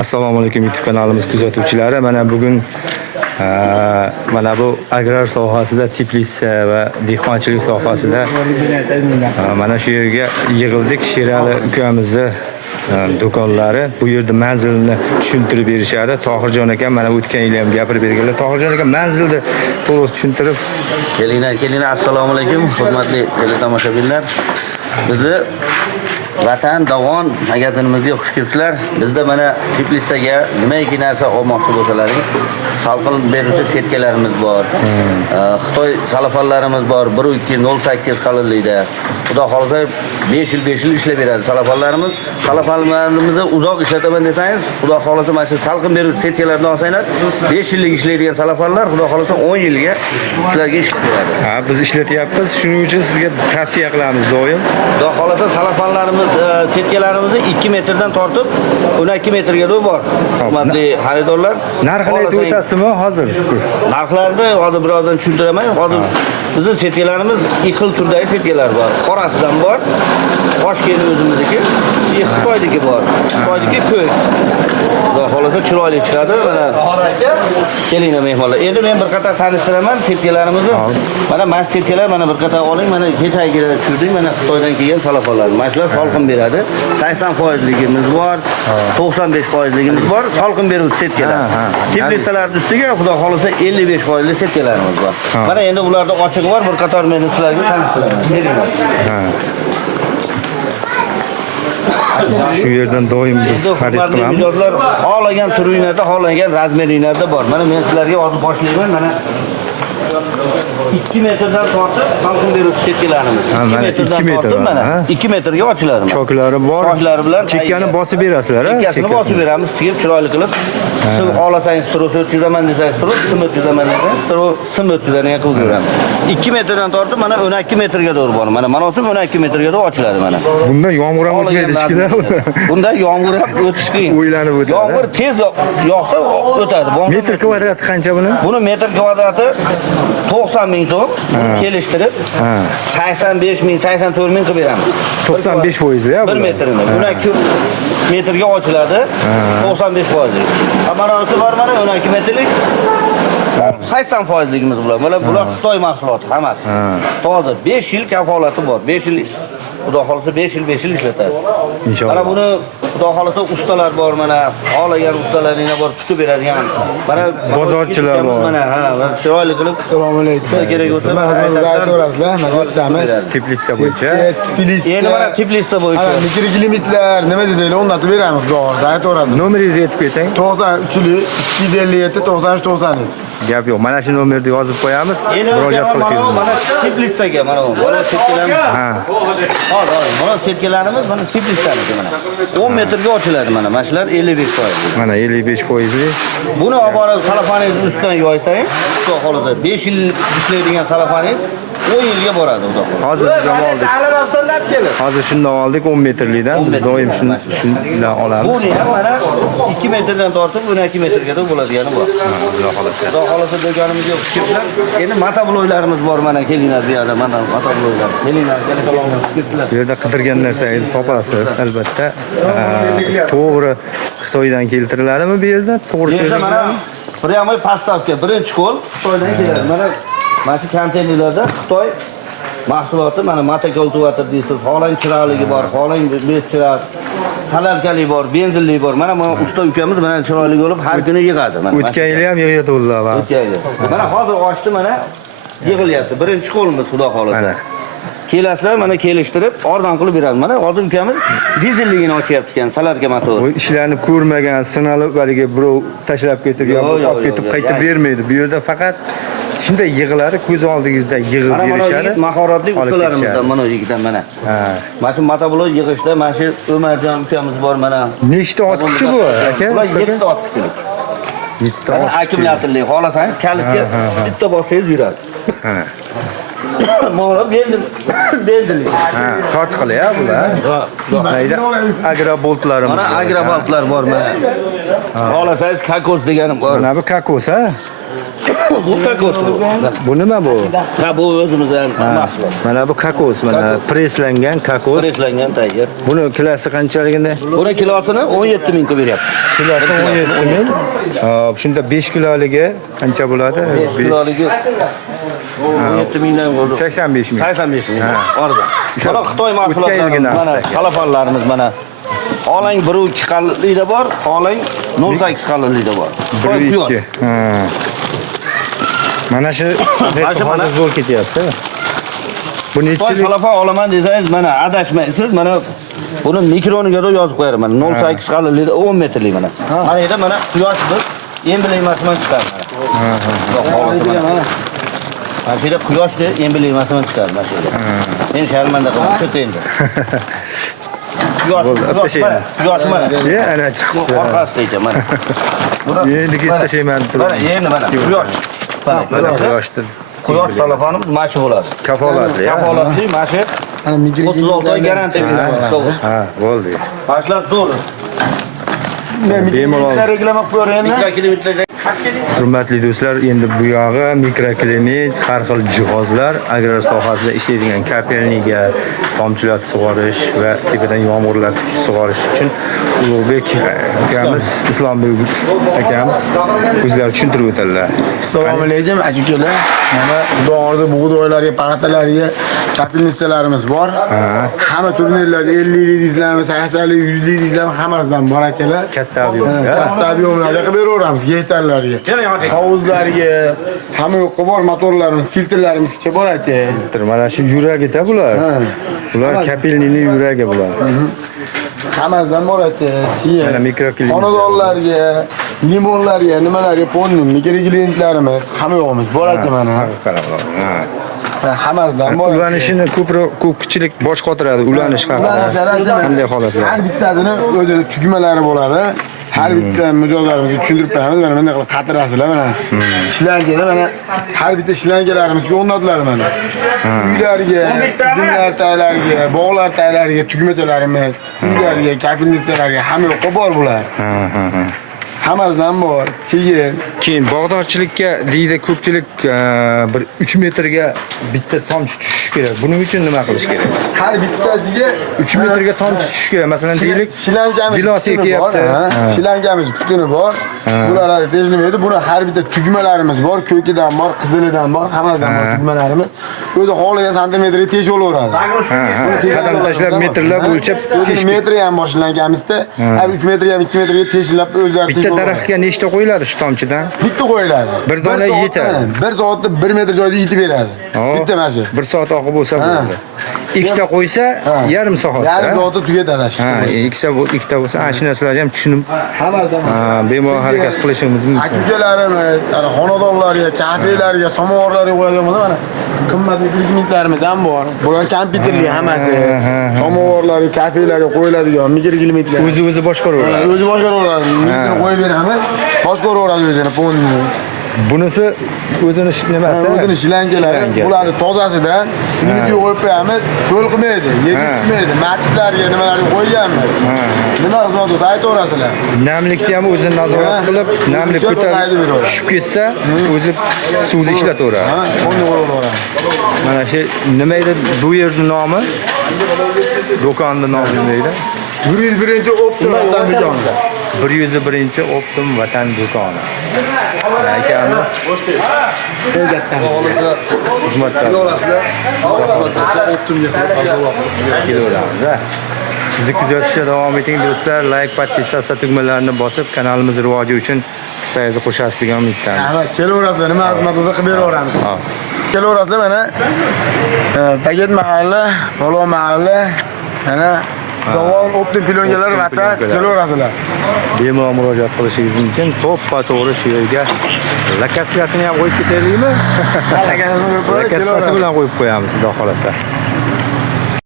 Assalomu alaykum YouTube kanalimiz kuzatuvchilari. Mana bugun mana bu agrar sohasida, Tiflis va dehqonchilik sohasida mana shu yerga yig'ildik. Sherali ukamizni do'konlari. Bu yerda manzilni tushuntirib berishadi. Tohirjon aka mana o'tgan yil ham gapirib berganlar. Tohirjon aka manzilni to'g'ri tushuntirib. Kelinglar, assalomu alaykum, hurmatli teletomoshabinlar. Bizni Vatan Dovon magazinimizga xush kelibsizlar. Bizda mana Tiflisdagi nimaiki narsa olmoqchi bo'lsalaring, salqin beruvchi setkalarimiz bor. Xitoy salafanlarimiz bor. 1208 qalinlikda. Xudo xolisa 5 yil ishlab beradi salafanlarimiz. Salafanlarimizni uzoq ishlataman desangiz, xudo xolisa mana shu salqin beruvchi setkalarni olsanglar, 5 yillik ishlaydigan salafanlar xudo xolisa 10 yilga sizlarga ishlab beradi. Ha, biz ishlatyapmiz. Shuning uchun sizga tavsiya qilamiz doim. Xudo xolisa salafanlarimiz setkalarimizni 2 metrdan tortib 12 metrga bor. Hurmatli xaridorlar, narxini aytib o'tasizmi hozir? Narxlarni hozir birozdan tushuntiraman. Hozir bizning setkalarimiz ikki xil turdagi setkalar bor. Qorasidan bor, Toshkent o'zimizniki, Xitoyniki bor. Xitoyniki ko'k. Xudo xolisa chiroyli chiqadi. Mana kelinglar mehmonlar. Endi men bir qator tanishtiraman setkalarimizni. Mana setkalar mana bir qator oling. Mana kechagi tushirdik. Mana Xitoydan kelgan salafonlar. Mana shular salqin beradi. 80%ligimiz bor, 95%ligimiz bor. Salqin beruvchi setkalar. Tiflislarning ustiga xudo xolisa 55%lik setkalarimiz bor. Mana endi bularda ochiq bor. Bir qator men sizlarga tanishtiraman. Kelinglar. Shu yerdan doim biz xarid qilamiz. Xohlagan turinglarda, xohlagan razmeringlarda bor. Mana men sizlarga hozir boshlayman. Mana 2 metrdan tortib salqin beruvchi setkalarimiz. 2 metrdan mana 2 metrga ochiladi. Choklari bor. Choklari bilan chekkani bosib berasizlar, ha? Chekkasini bosib beramiz, tigib chiroyli qilib. Sim xohlasangiz turib o'tkazaman desangiz turib, sim o'tkazaman desangiz turib, sim o'tkazani qilib beramiz. 2 metrdan tortib mana 12 metrga doğru bor. Mana sim 12 metrga doğru ochiladi mana. Bunda yomg'ir ham o'tmaydi ishkilar. Bunda yomg'ir ham o'tish qiyin. O'ylanib o'tadi. Yomg'ir tez yog'sa o'tadi. Metr kvadrati qancha buni? Buni metr kvadrati 90 ming so'm kelishtirib 85 ming, 84 ming qilib beramiz. 95% ya bu. 1 metrini. 12 metrga ochiladi. 95%. Mana o'zi bor mana 12 metrlik. 80%ligimiz bular. Bular Xitoy mahsuloti hammasi. Toza 5 yil kafolati bor. 5 yil Xudo xolisa 5 yil ishlatadi. Inshaalloh. Mana buni xudo xolisa ustalar bor mana, xohlagan ustalaringlar bor tutib beradigan. Mana bozorchilar bor. Mana chiroyli qilib Assalomu alaykum. Kerak bo'lsa xizmatga aytaverasizlar, nazorlatamiz. Tiflisda bo'yicha. Tiflisda. Endi mana Tiflisda bo'yicha. Mikroklimatlar nima desanglar o'rnatib beramiz, xudo xolisa aytaverasiz. Nomeringizni aytib keting. 93 257 93 97. Gap yo'q. Mana shu nomerni yozib qo'yamiz. Murojaat qilishingiz mumkin. Mana Tiflisdagi mana setkalarimiz. Ha. Mana setkalarimiz mana Tiflisdaniki mana. 10 metrga ochiladi mana. Mana shular 55%. Mana 55%lik. Buni olib borib salafaningiz ustidan yoysang, xudo xolisa 5 yil ishlaydigan salafaningiz 10 yilga boradi xudo xolisa. Hozir biz ham oldik. Hozir shundan oldik 10 metrlikdan. Biz doim shundan olamiz. Buni ham mana 2 metrdan tortib 12 metrgacha bo'ladigani bor. Xudo xolisa. Xudo xolisa do'konimizga chiqiblar. Endi motobloklarimiz bor mana kelinglar bu yerda mana motobloklar. Kelinglar, kelinglar. Bu yerda qidirgan narsangizni topasiz albatta. To'g'ri Xitoydan keltiriladimi bu yerda? To'g'ri so'zlayman. Прямой поставка, birinchi qo'l Xitoydan keladi. Mana shu konteynerlarda Xitoy mahsuloti mana mata kultivator deysiz, xolang chiroyligi bor, xolang bechchiroq, halalkali bor, benzinli bor. Mana usta ukamiz mana chiroyli bo'lib har kuni yig'adi. Mana o'tgan yil ham yig'yatuvdilar. O'tgan yil. Mana hozir ochdi mana yig'ilyapti. Birinchi qo'limiz xudo xolisa. Kelasizlar mana kelishtirib, ordon qilib beramiz. Mana hozir ukamiz dizelligini ochyapti ekan, salarga motor. Bu ishlarni ko'rmagan, sinalib haliga birov tashlab ketib yoki olib ketib qaytib bermaydi. Bu yerda faqat shunday yig'iladi, ko'z oldingizda yig'ib berishadi. Mana mahoratli ustalarimizdan mana yigitdan mana. Mana shu motoblok yig'ishda mana shu Umarjon ukamiz bor mana. Nechta otqichi bu aka? Bular 7 ta otqichi. 7 ta otqichi. Akkumulyatorli xohlasangiz kalitga bitta bossangiz yuradi. Ha. Mana beldilik. Ha, tortqili ya bular. Mayda agroboltlarimiz. Mana agroboltlar bor mana. Xohlasangiz kokos deganim bor. Mana bu kokos ha? Bu kakos. Bu nima bu? Ha bu o'zimizdan mahsulot. Mana bu kokos, mana preslangan kokos. Preslangan tayyor. Buni kilosi qanchaligida? Buni kilosini 17 mingga beryapti. Kilosi 17 ming. Hop, shunda 5 kiloligi qancha bo'ladi? 5 kiloligi 17 mingdan bo'ldi. 85 ming. 85 ming. Orada. O'sha Mana Xitoy o'tgan mahsulotlari yilgi narx. mana salafonlarimiz mana. Olang 1.2 qallikda bor, olang 0.8 qallikda bor. Xitoy quyosh. 1-2. Ha. Mana shu hozir zo'r ketyapti. Bu Xitoy nechilik? salafon olaman desangiz mana adashmaysiz, mana buni mikroniga yozib qo'yaman. Mana 0.8 qallikda 10 metrlik mana. Mana yerda mana quyosh biz emblemasini chiqar mana. Mana shu yerda quyoshni emblemasini chiqar mana shu yerda. Men sharmanda qildim, ketdi endi. Quyosh mana. Ya, ana chiqdi. Orqasida mana. Endi kesashayman turib. Mana endi mana quyosh. Mana quyoshdan. Quyosh salafonimiz mana shu bo'ladi. Kafolatli. Kafolatli mana shu Ana 36 oy garantiya beradi. Ha, bo'ldi. Mashlar to'g'ri. Bemalol. Reklama qo'yar endi. Mikrokilometrda Hurmatli do'stlar, endi bu yog'i mikroklimat, har xil jihozlar, agrar sohasida ishlaydigan kapelniga, tomchilatib sug'orish va tepadan yomg'irlatib sug'orish uchun Ulug'bek akamiz, Islombek akamiz o'zlari tushuntirib o'tadilar. Assalomu alaykum aka-ukalar. Mana xudo bug'doylarga, paxtalarga kapelnisalarimiz bor. Hamma turnirlarda 50lik izlamiz, 80lik, 100lik izlamiz hammasidan bor akalar. Katta ob'yemda. Katta ob'yemlarga qilib beraveramiz, gektarlarga. Hovuzlarga, hamma yoqqa bor, motorlarimiz, filtrlarimizgacha bor aka. Mana shu yuragi-da bular. Bular kapelnining yuragi bular. Hammasidan bor aka. Mana mikroklimat. Xonadonlarga, limonlarga, nimalarga ponni, mikroklientlarimiz hamma yo'qimiz bor aka mana. Hammasidan bor. Ulanishini ko'pchilik bosh qotiradi, ulanish haqida. Qanday holatlar? Har bittasini o'zini tugmalari bo'ladi. Har bitta mijozlarimizga tushuntirib beramiz. Mana bunday qilib qatirasizlar mana. Shlangalar mana har bitta shlangalarimiz o'rnatiladi mana. Uylarga, uzumlar taylariga, bog'lar taylariga tugmachalarimiz, uylarga, kafelnisalarga hamma yoqqa bor bular. Hammasidan bor. Keyin bog'dorchilikka deydi ko'pchilik bir 3 metrga bitta tomchi tushishi kerak. Buning uchun nima qilish kerak? Har bittasiga 3 metrga tomchi tushishi kerak. Masalan, deylik, gilos ekyapti. Shilangamiz kutuni bor. Bular tejlimaydi. Buni har bitta tugmalarimiz bor. Ko'kidan bor, qizilidan bor, hammadan bor tugmalarimiz. O'zi xohlagan santimetrga teshib olaveradi. Qadam tashlab metrlab o'lchab teshib. Metri ham bor shilangamizda. Har 3 metrga ham 2 metrga teshlab o'zlari bitta daraxtga nechta qo'yiladi shu tomchidan? Bitta qo'yiladi. Bir dona yetadi. 1 soatda 1 metr joyda yetib beradi. Bitta mashi. 1 soat oqib bo'lsa bo'ladi. Ikkita qo'ysa yarim soatda. Yarim soatda tugatadi shu. Ikkita bo'lsa, ana shu narsalarni ham tushunib, hammasidan bemalol harakat qilishimiz mumkin. Aka-ukalarimiz, xonadonlarga, kafelarga, samovarlarga qo'yadigan bo'lsa, mana qimmat mikroklientlarimiz ham bor. Bular kompyuterli hammasi. Samovarlarga, kafelarga qo'yiladigan mikroklientlar. O'zi boshqaraveradi. O'zi boshqaraveradi. Mikro qo'yib beramiz. Boshqaraveradi o'zini ponni. Bunisi o'zini nimasi? O'zini shlangalari. Bularni tozasidan uniki qo'yib qo'yamiz. To'lqmaydi, yerga tushmaydi. Masjidlarga nimalarga qo'yganmiz. Nima xizmat aytaverasizlar. Namlikni ham o'zi nazorat qilib, namlik ko'tarib tushib ketsa, o'zi suvda ishlataveradi. Uni qo'yaveradi. Mana shu nima edi bu yerning nomi? Do'konning nomi nima edi? 101-Optim vatan do'koni. 101-Optim vatan do'koni. Akamiz xizmatda kelaveramiz. Bizni kuzatishda davom eting do'stlar. Like, podpisatsiya tugmalarini bosib, kanalimiz rivoji uchun hissangizni qo'shasiz degan umiddamiz. Kelaverasizlar, nima xizmat bo'lsa qilib beraveramiz. Kelaverasizlar mana Paket mahalla, Polvon mahalla, mana Davon Optim pilongalar vatan kelaverasizlar. Bemalol murojaat qilishingiz mumkin. To'ppa-to'g'ri shu yerga lokatsiyasini ham qo'yib ketaylikmi? Lokatsiyasi bilan qo'yib qo'yamiz, xudo xolasa.